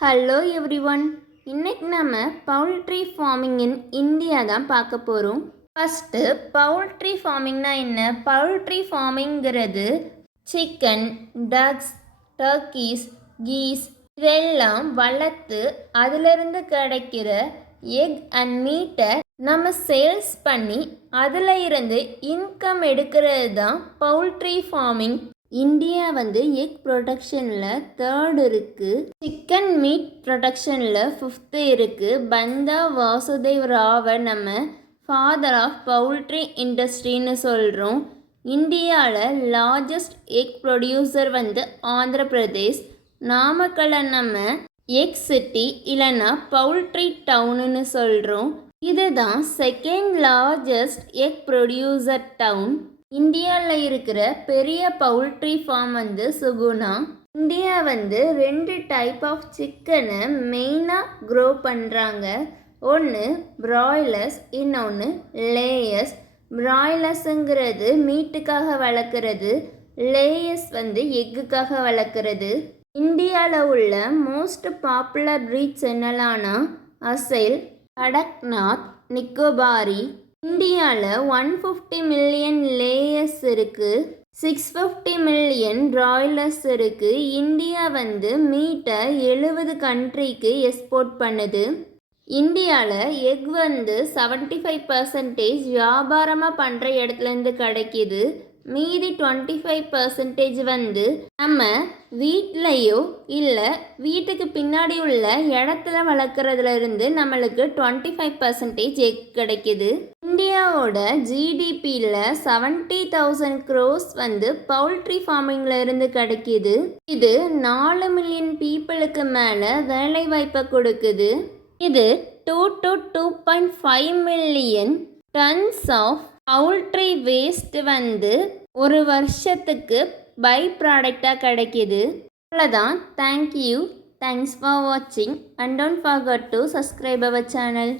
Hello everyone. இன்னைக்கு நம்ம poultry farming in India தான் பார்க்க போகிறோம். ஃபஸ்ட்டு பவுல்ட்ரி ஃபார்மிங்னா என்ன? பவுல்ட்ரி ஃபார்மிங்கிறது சிக்கன், டக்ஸ், டர்க்கீஸ், கீஸ் இதெல்லாம் வளர்த்து அதிலிருந்து கிடைக்கிற எக் அண்ட் மீட்டை நம்ம சேல்ஸ் பண்ணி அதில் இருந்து இன்கம் எடுக்கிறது தான் பவுல்ட்ரி ஃபார்மிங். இந்தியா எக் ப்ரொடக்ஷனில் தேர்டு இருக்குது, சிக்கன் மீட் ப்ரொடக்ஷனில் ஃபிஃப்த்து இருக்குது. பந்தா வாசுதேவ் ராவை நம்ம ஃபாதர் ஆஃப் பவுல்ட்ரி இண்டஸ்ட்ரின்னு சொல்கிறோம். இந்தியாவில் largest egg producer Andhra Pradesh. நாமக்கல்லை நம்ம எக் சிட்டி இல்லைன்னா பவுல்ட்ரி டவுனுன்னு சொல்கிறோம். இதுதான் second largest egg producer town. இந்தியாவில் இருக்கிற பெரிய பவுல்ட்ரி ஃபார்ம் சுகுணா. இந்தியா ரெண்டு டைப் ஆஃப் சிக்கனை மெயினாக க்ரோ பண்ணுறாங்க. ஒன்று பிராய்லர்ஸ், இன்னொன்று லேயர்ஸ். பிராய்லர்ஸுங்கிறது மீட்டுக்காக வளர்க்குறது, லேயர்ஸ் எக்குக்காக வளர்க்குறது. இந்தியாவில் உள்ள மோஸ்ட் பாப்புலர் ப்ரீட்ஸ் என்னலான்னா அசைல், கடக்நாத், நிக்கோபாரி. இந்தியாவில் 150 மில்லியன் லேயர்ஸ் இருக்குது, 650 மில்லியன் பிராய்லர்ஸ் இருக்குது. இந்தியா மீட்டை 70 கண்ட்ரிக்கு எக்ஸ்போர்ட் பண்ணுது. இந்தியாவில் எக் 75% வியாபாரமாக பண்ணுற இடத்துலேருந்து கிடைக்கிது. மீதி 25% நம்ம வீட்லையோ இல்லை வீட்டுக்கு பின்னாடி உள்ள இடத்துல வளர்க்குறதுல இருந்து நம்மளுக்கு 25% எக் கிடைக்கிது. இந்தியாவோட ஜிடிபியில் 70,000 crores பவுல்ட்ரி ஃபார்மிங்கில் இருந்து கிடைக்கிது. இது 4 மில்லியன் பீப்புளுக்கு மேலே வேலை வாய்ப்பை கொடுக்குது. இது 2 to 2.5 million tons of poultry waste ஒரு வருஷத்துக்கு பை ப்ராடக்டாக கிடைக்கிது. அவ்வளோதான். தேங்க்யூ. தேங்க்ஸ் ஃபார் வாட்சிங் and don't forget to subscribe our channel.